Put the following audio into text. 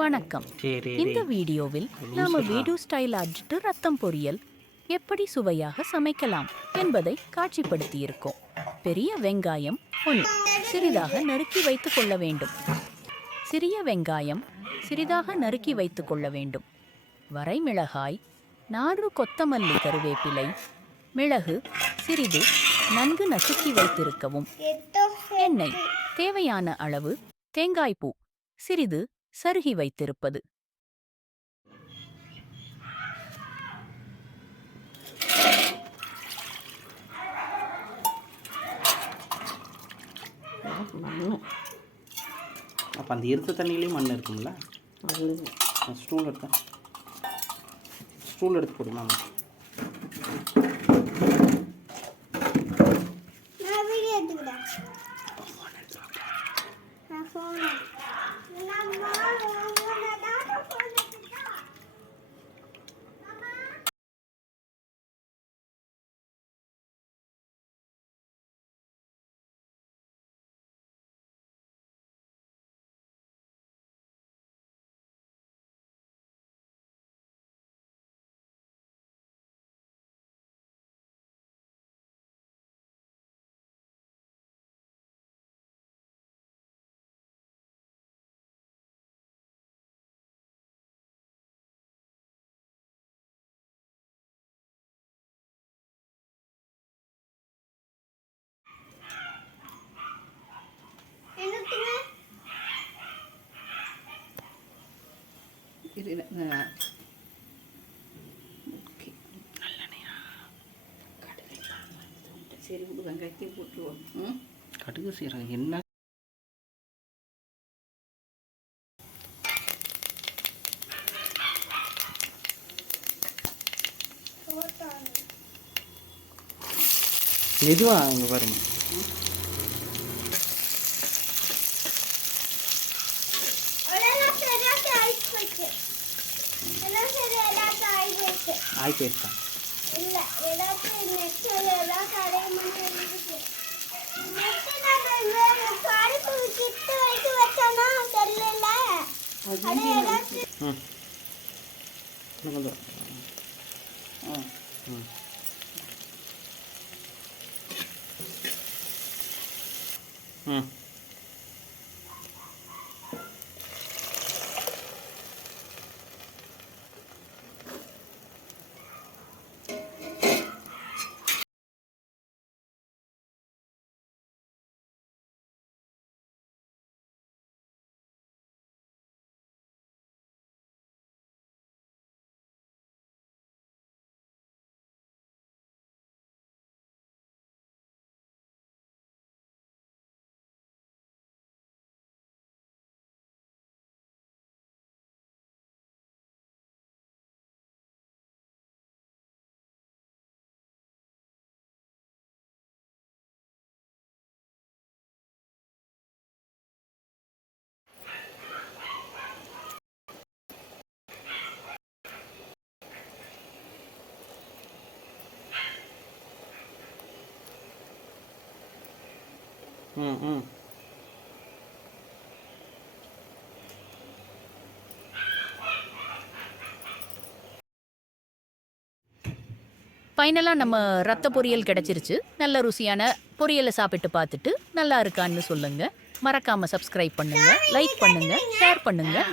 வணக்கம். இந்த வீடியோவில் நாம வீடு ஸ்டைல் அடிட்டு ரத்தம் பொரியல் எப்படி சுவையாக சமைக்கலாம் என்பதை காட்சிப்படுத்தியிருக்கோம். பெரிய வெங்காயம் 1 சிறிதாக நறுக்கி வைத்துக் கொள்ள வேண்டும். சிறிய வெங்காயம் சிறிதாக நறுக்கி வைத்துக் கொள்ள வேண்டும். வரைமிளகாய் 4 கொத்தமல்லி கருவேப்பிலை மிளகு சிறிது நன்கு நசுக்கி வைத்திருக்கவும். எண்ணெய் தேவையான அளவு. தேங்காய்ப்பூ சிறிது சருகி வைத்திருப்பது. அப்போ அந்த இருத்த தண்ணியிலையும் மண் இருக்குங்களா? அது ஸ்டூல் எடுத்து போடுமா? சரி, வெங்காயத்தையும் போட்டுருவோம். கடுகு சீரகம் என்ன மெதுவா அங்கே பாருங்க. ஆய் போயிருக்கா ஃபைனலாக நம்ம ரத்த பொரியல் கிடச்சிருச்சு. நல்ல ருசியான பொரியலை சாப்பிட்டு பார்த்துட்டு நல்லா இருக்கான்னு சொல்லுங்கள். மறக்காமல் சப்ஸ்கிரைப் பண்ணுங்கள், லைக் பண்ணுங்கள், ஷேர் பண்ணுங்கள்.